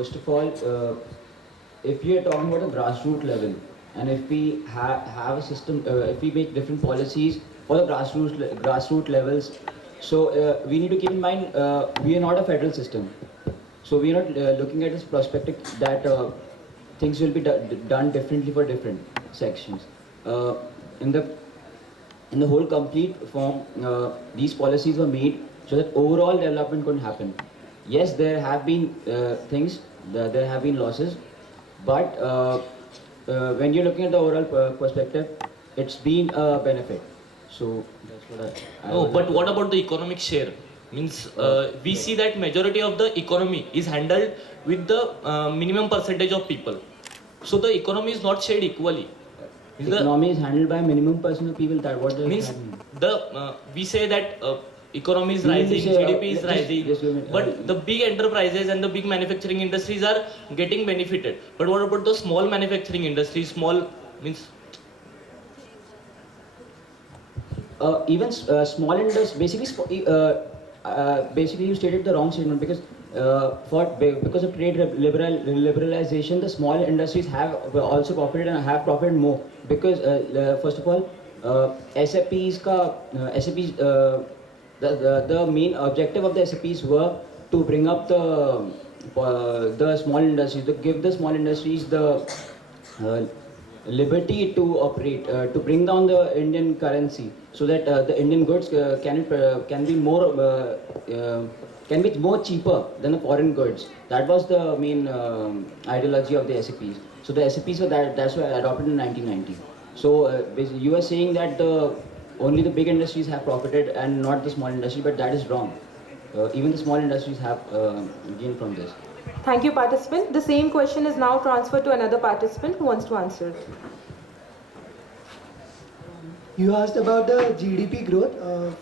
First of all, if we are talking about a grassroots level, and if we have a system, if we make different policies for the grassroots levels, so we need to keep in mind we are not a federal system. So we are not looking at this perspective that things will be done differently for different sections. Uh, in the in the whole complete form, these policies were made so that overall development could happen. Yes, there have been things, there have been losses, but when you're looking at the overall perspective, it's been a benefit. So that's what I No, would but like what to. about the economic share? Means we see that majority of the economy is handled with the minimum percentage of people. So the economy is not shared equally. Means the Economy is handled by minimum percent of people. That what does means that mean? the we say that economy is You mean to rising, say, GDP is rising, just give me, but the big enterprises and the big manufacturing industries are getting benefited. But what about the small manufacturing industries? Small means even small industries, basically you stated the wrong statement because because of trade liberalization, the small industries have also profited and have profited more because first of all, SAPs the main objective of the SAPs were to bring up the small industries, to give the small industries the uh, liberty to operate, to bring down the Indian currency, so that the Indian goods can be more cheaper than the foreign goods. That was the main ideology of the SAPs. So the SAPs were that's why adopted in 1990. So you are saying that only the big industries have profited and not the small industry, but that is wrong. Even the small industries have gained from this. Thank you, participant. The same question is now transferred to another participant who wants to answer it. You asked about the GDP growth.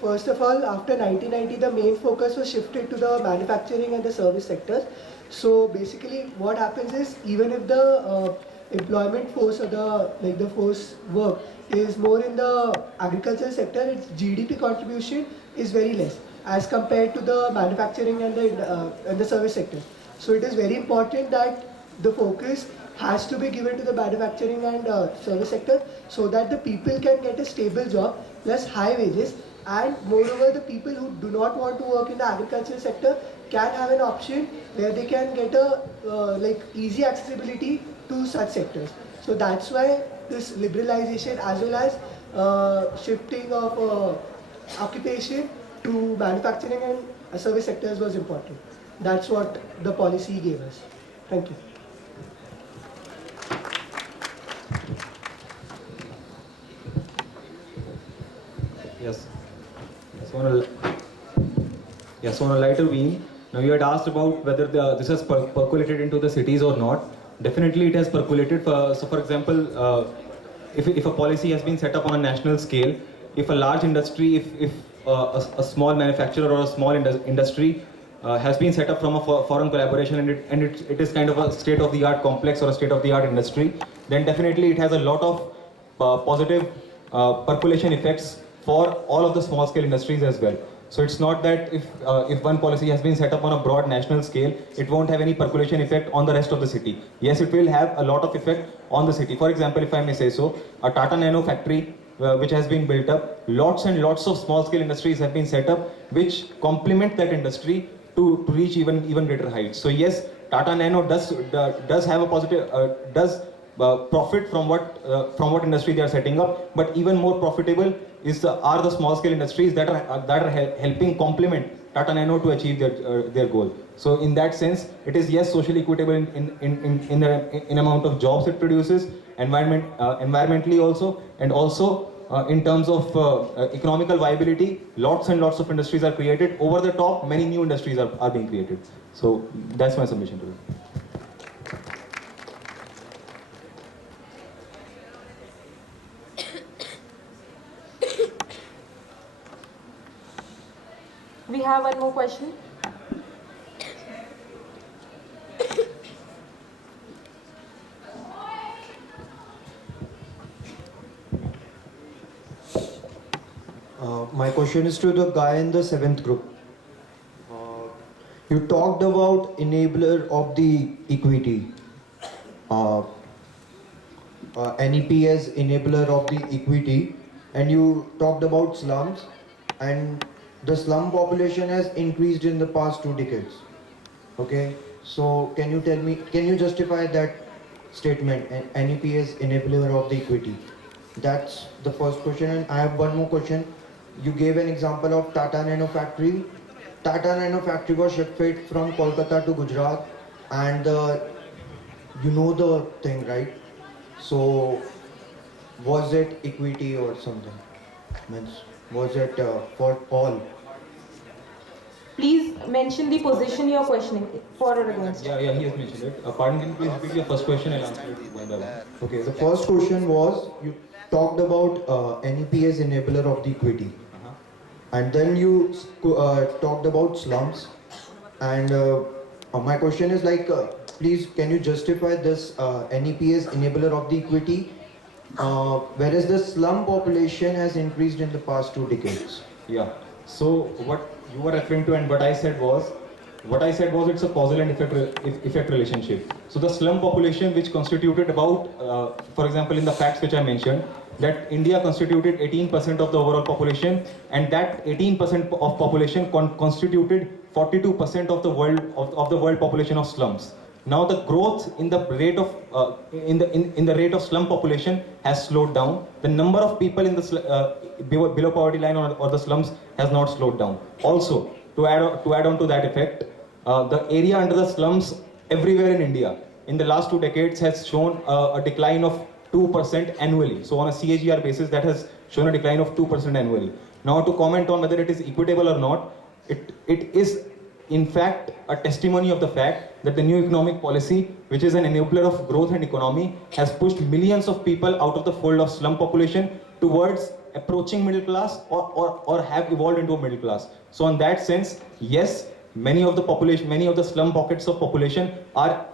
First of all, after 1990, the main focus was shifted to the manufacturing and the service sectors. So basically, what happens is even if the employment force or the force work is more in the agricultural sector, its GDP contribution is very less as compared to the manufacturing and the service sector. So it is very important that the focus has to be given to the manufacturing and service sector so that the people can get a stable job plus high wages, and moreover the people who do not want to work in the agricultural sector can have an option where they can get a easy accessibility to such sectors. So that's why this liberalization as well as shifting of occupation to manufacturing and service sectors was important. That's what the policy gave us. Thank you. Yes. So on a, yeah, so on a lighter vein, now you had asked about whether this has percolated into the cities or not. Definitely it has percolated. So for example, if a policy has been set up on a national scale, if a large industry, if a small manufacturer or a small industry has been set up from a foreign collaboration, and it is kind of a state-of-the-art complex or a state-of-the-art industry, then definitely it has a lot of positive percolation effects for all of the small-scale industries as well. So it's not that if one policy has been set up on a broad national scale, it won't have any percolation effect on the rest of the city. Yes, it will have a lot of effect on the city. For example, if I may say so, a Tata Nano factory which has been built up, lots and lots of small-scale industries have been set up which complement that industry to reach even greater heights. So yes, Tata Nano does have a positive does profit from what industry they are setting up, but even more profitable are the small scale industries that are helping complement Tata Nano to achieve their goal. So in that sense, it is yes socially equitable in amount of jobs it produces, environmentally also, and also in terms of economical viability. Lots and lots of industries are created. Over the top, many new industries are being created. So that's my submission to it. We have one more question. My question is to the guy in the seventh group. You talked about enabler of the equity. Uh, NEP as enabler of the equity, and you talked about slums, and the slum population has increased in the past 2 decades. Okay, so can you tell me, can you justify that statement, NEP as enabler of the equity? That's the first question, and I have one more question. You gave an example of Tata Nano factory. Tata Nano factory was shifted from Kolkata to Gujarat, and you know the thing, right? So was it equity or something? Means was it for all? Please mention the position you're questioning, for or against. Yeah, he has mentioned it. Pardon, can you please repeat your first question? I'll answer it one by one. Okay, the first question was you talked about NEP as enabler of the equity, Uh-huh. and then you talked about slums, and my question is like, please can you justify this NEP as enabler of the equity, whereas the slum population has increased in the past 2 decades? Yeah. So what you were referring to and what I said was it's a causal and effect relationship. So the slum population, which constituted about, for example, in the facts which I mentioned, that India constituted 18% of the overall population, and that 18% of population constituted 42% of the world population of slums. Now the growth in the rate of in the rate of slum population has slowed down. The number of people in the below poverty line or the slums has not slowed down. Also, to add on to that effect, the area under the slums everywhere in India in the last 2 decades has shown a decline of 2% annually. So on a CAGR basis, that has shown a decline of 2% annually. Now to comment on whether it is equitable or not, it is in fact a testimony of the fact that the new economic policy, which is an enabler of growth and economy, has pushed millions of people out of the fold of slum population towards approaching middle class or have evolved into a middle class. So in that sense, yes, many of the slum pockets of population are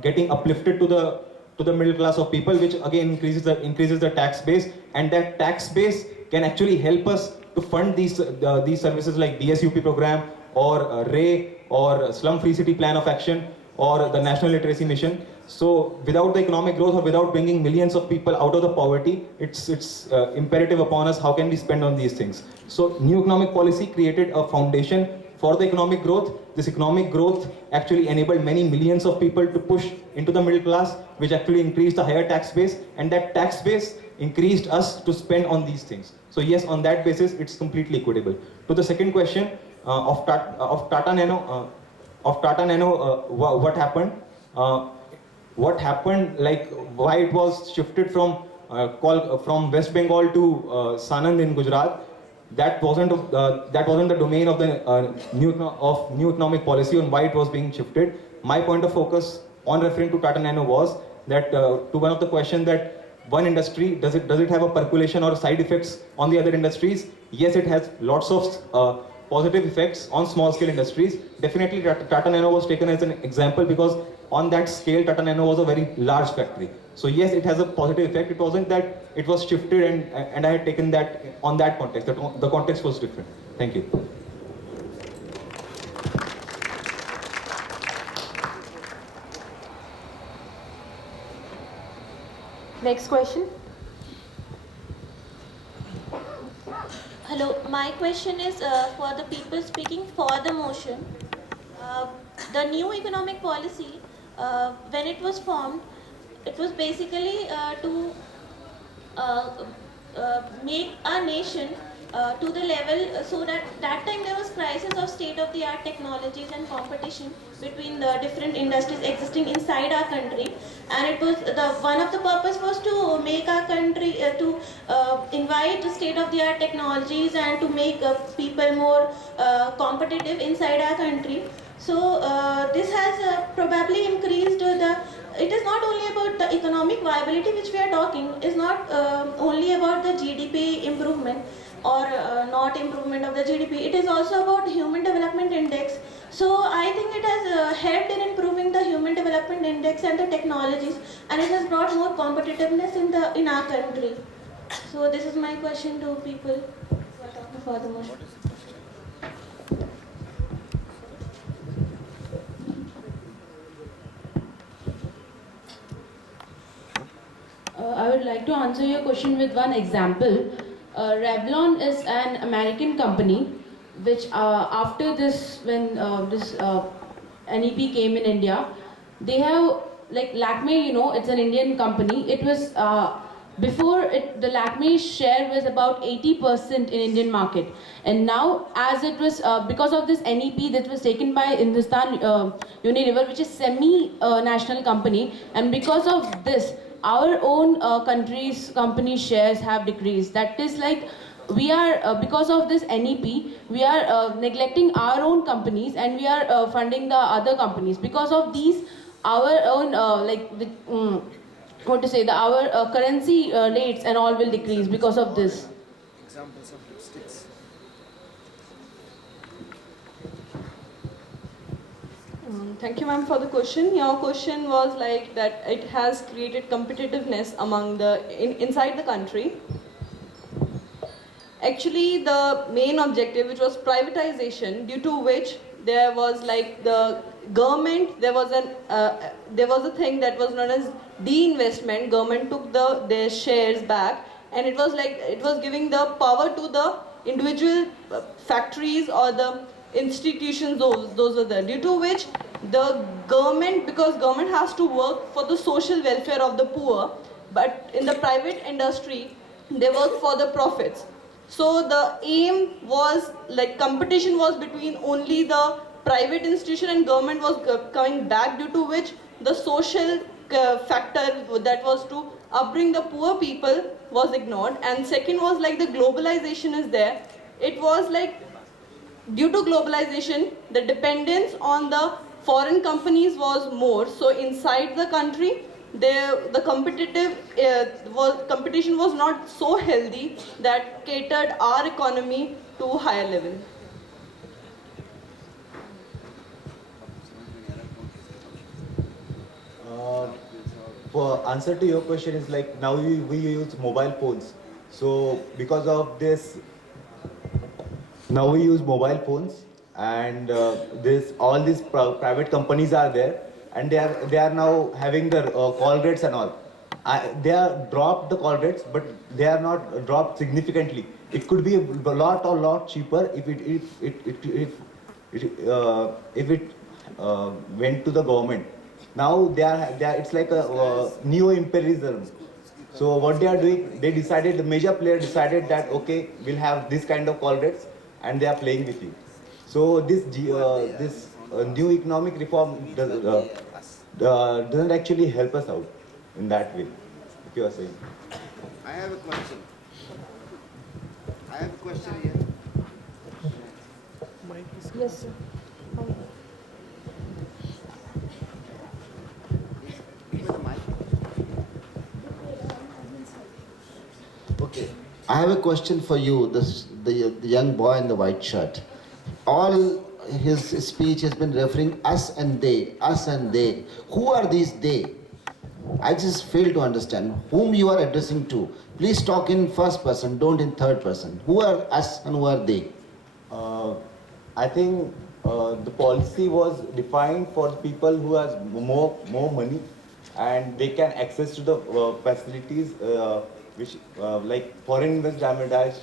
getting uplifted to the middle class of people, which again increases the tax base, and that tax base can actually help us to fund these services like DSUP program or RAY or Slum Free City Plan of Action or the National Literacy Mission. So without the economic growth or without bringing millions of people out of the poverty, it's imperative upon us how can we spend on these things. So new economic policy created a foundation for the economic growth. This economic growth actually enabled many millions of people to push into the middle class, which actually increased the higher tax base, and that tax base increased us to spend on these things. So yes, on that basis, it's completely equitable. To the second question of Tata Nano, what happened? What happened? Like why it was shifted from West Bengal to Sanand in Gujarat? That wasn't the domain of the new economic policy on why it was being shifted. My point of focus on referring to Tata Nano was that to one of the question that one industry does it have a percolation or side effects on the other industries? Yes, it has lots of positive effects on small scale industries. Definitely Tata Nano was taken as an example because on that scale Tata Nano was a very large factory. So yes, it has a positive effect. It wasn't that it was shifted and I had taken that on that context. The context was different. Thank you. Next question. Hello, my question is for the people speaking for the motion. The new economic policy, when it was formed, it was basically to make our nation to the level so that time there was crisis of state of the art technologies and competition between the different industries existing inside our country, and it was one of the purpose was to make our country to invite state of the art technologies and to make people more competitive inside our country. So this has probably increased the. It is not only about the economic viability which we are talking. Is not only about the GDP improvement or not improvement of the GDP. It is also about human development index. So I think it has helped in improving the human development index and the technologies, and it has brought more competitiveness in our country. So this is my question to people who are talking for the motion. I would like to answer your question with one example. Revlon is an American company which after this, when this NEP came in India, they have, like Lakme, you know, it's an Indian company. It was, before it, the Lakme share was about 80% in Indian market. And now as it was, because of this NEP that was taken by Hindustan Unilever, which is semi-national company, and because of this, our own country's company shares have decreased. That is like, we are, because of this NEP, we are neglecting our own companies and we are funding the other companies. Because of these, our own, what to say, our currency rates and all will decrease because of this. Examples of lipsticks. Thank you, ma'am, for the question. Your question was like that it has created competitiveness among the inside the country. Actually, the main objective, which was privatization, due to which there was like the government, there was a thing that was known as de-investment. Government took their shares back, and it was like it was giving the power to the individual factories or the institutions. Those were there. Due to which the government, because government has to work for the social welfare of the poor, but in the private industry, they work for the profits. So the aim was like competition was between only the private institution and government was coming back, due to which the social factor that was to upbring the poor people was ignored. And second was like the globalization is there. It was like due to globalization, the dependence on the foreign companies was more. So inside the country, the competition was not so healthy that catered our economy to a higher level. For answer to your question is like now we use mobile phones. So because of this, now we use mobile phones, and all these private companies are there, and they are now having the call rates and all. They are dropped the call rates, but they are not dropped significantly. It could be a lot cheaper if it went to the government. Now they are it's like a neo-imperialism. So what they are doing, the major player decided that okay, we'll have this kind of call rates, and they are playing with you. So this new economic reform doesn't actually help us out in that way, if you are saying. I have a question. Here. Yes, sir. Give me the mic. Okay, I have a question for you, the young boy in the white shirt. All his speech has been referring us and they, us and they. Who are these they? I just fail to understand whom you are addressing to. Please talk in first person, don't in third person. Who are us and who are they? I think the policy was defined for people who has more money, and they can access to the facilities which like foreign invest damage,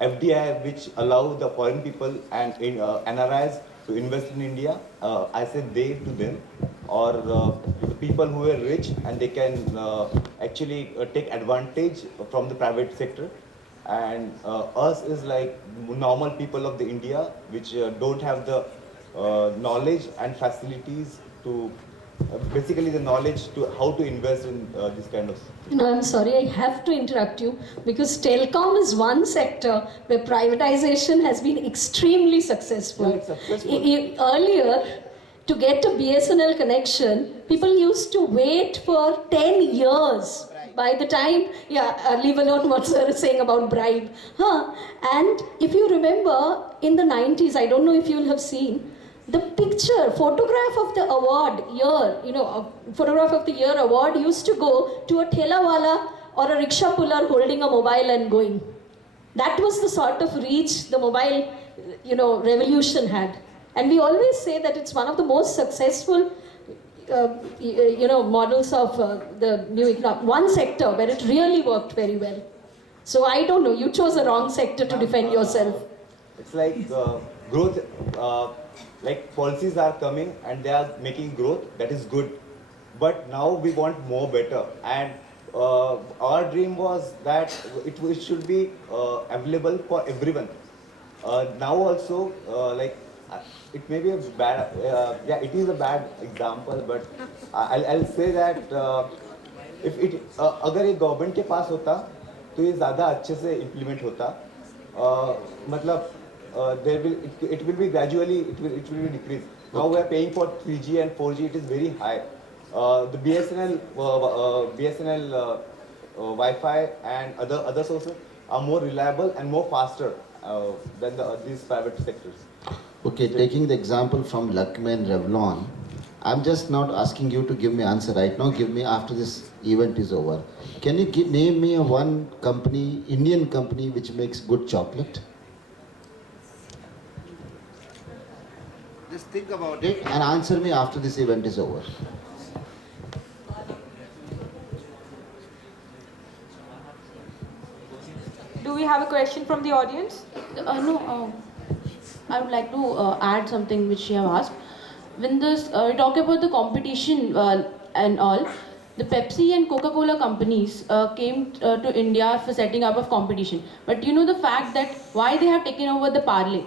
FDI, which allow the foreign people and NRIs to invest in India. I said they to them, or the people who are rich and they can actually take advantage from the private sector. And us is like normal people of the India, which don't have the knowledge and facilities to basically the knowledge to how to invest in this kind of. I'm sorry, I have to interrupt you because telecom is one sector where privatization has been extremely successful. Yeah, it's successful. Earlier, to get a BSNL connection, people used to wait for 10 years. By the time, leave alone what sir is saying about bribe. And if you remember, in the 90s, I don't know if you will have seen, the photograph of the award year, photograph of the year award used to go to a thelawala or a rickshaw puller holding a mobile and going. That was the sort of reach the mobile, revolution had. And we always say that it's one of the most successful models of the new economic, one sector where it really worked very well. So I don't know, you chose the wrong sector to defend yourself. It's like growth, like policies are coming and they are making growth, that is good. But now we want more better. And our dream was that it should be available for everyone. Now also, it may be a bad, yeah, it is a bad example, but I'll say that if it, अगर ये government के पास होता तो ये ज़्यादा अच्छे से implement होता मतलब there will it will be gradually it will be decrease. Now we are paying for 3G and 4G, it is very high. The BSNL Wi-Fi and other sources are more reliable and more faster than these private sectors. Okay, taking the example from Lakme Revlon, I'm just not asking you to give me answer right now. Give me after this event is over. Can you name me one company, Indian company, which makes good chocolate? Just think about it. And answer me after this event is over. Do we have a question from the audience? No, I would like to add something which you have asked. When this we talk about the competition and all, the Pepsi and Coca-Cola companies came to India for setting up of competition. But you know the fact that why they have taken over the Parle?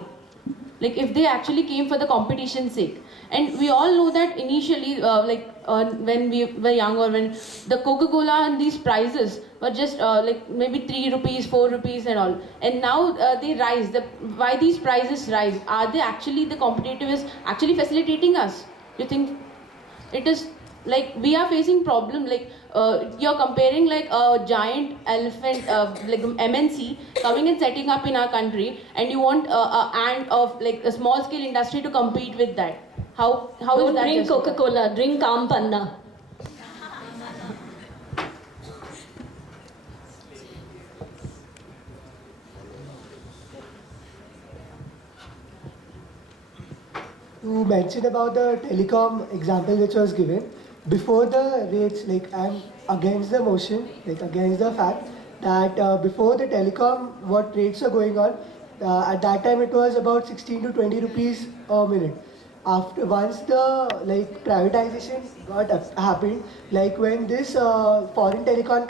Like if they actually came for the competition's sake. And we all know that initially, when we were young or when the Coca-Cola and these prices were just like maybe 3 rupees, 4 rupees and all. And now they rise. Why these prices rise? Are they actually, the competitive is actually facilitating us? You think it is like we are facing problem like you're comparing like a giant elephant like MNC coming and setting up in our country, and you want a ant of like a small scale industry to compete with that. How Don't is that drink justified? Coca-Cola, drink Kampanna. To mention about the telecom example which was given, before the rates, like I'm against the motion, like against the fact that before the telecom, what rates are going on, at that time it was about 16 to 20 rupees a minute. After once the like privatization happened, like when this foreign telecom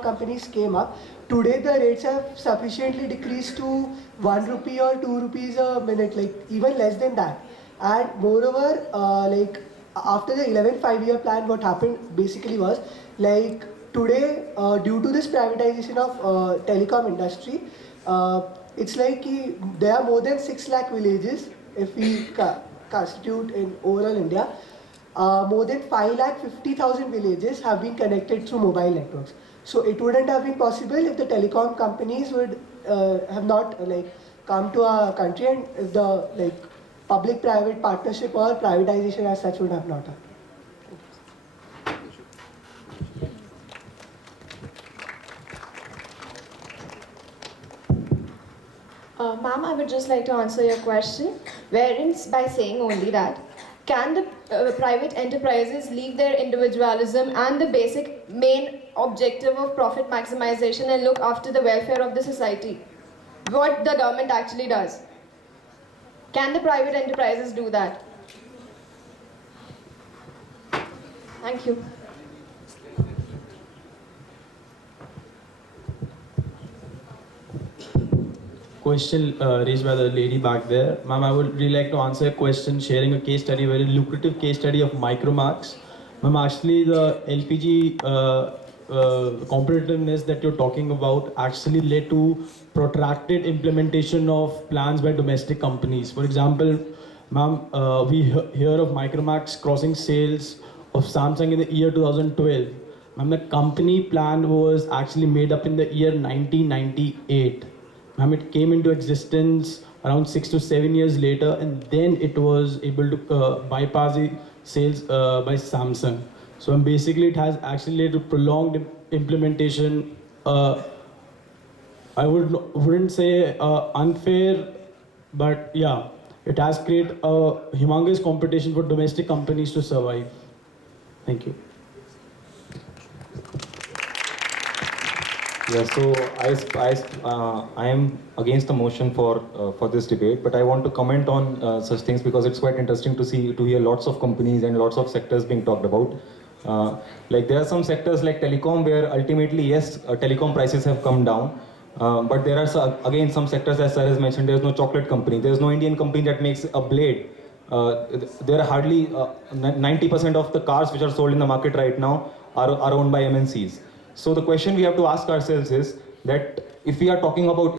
companies came up, today the rates have sufficiently decreased to 1 rupee or 2 rupees a minute, like even less than that. And moreover, like after the 11th 5-year plan, what happened basically was like today, due to this privatization of telecom industry, it's like there are more than 6 lakh villages if we constitute in overall India. More than 5,50,000 villages have been connected through mobile networks. So it wouldn't have been possible if the telecom companies would have not like come to our country, and if the like public-private partnership or privatization as such would have not happened. Ma'am, I would just like to answer your question, wherein by saying only that, can the private enterprises leave their individualism and the basic main objective of profit maximization and look after the welfare of the society? What the government actually does. Can the private enterprises do that? Thank you. Question raised by the lady back there. Ma'am, I would really like to answer a question sharing a case study, very lucrative case study of Micromax. Ma'am, actually the LPG competitiveness that you're talking about actually led to protracted implementation of plans by domestic companies. For example, ma'am, we hear of Micromax crossing sales of Samsung in the year 2012. Ma'am, the company plan was actually made up in the year 1998. Ma'am, it came into existence around 6 to 7 years later, and then it was able to bypass the sales by Samsung. So basically it has actually led to prolonged implementation. I wouldn't say unfair, but yeah, it has created a humongous competition for domestic companies to survive. Thank you. Yeah, so I am against the motion for this debate, but I want to comment on such things because it's quite interesting to hear lots of companies and lots of sectors being talked about. Like there are some sectors like telecom where ultimately yes, telecom prices have come down, but there are again some sectors, as sir has mentioned, there is no chocolate company, there is no Indian company that makes a blade. There are hardly 90% of the cars which are sold in the market right now are owned by MNCs. So the question we have to ask ourselves is that if we are talking about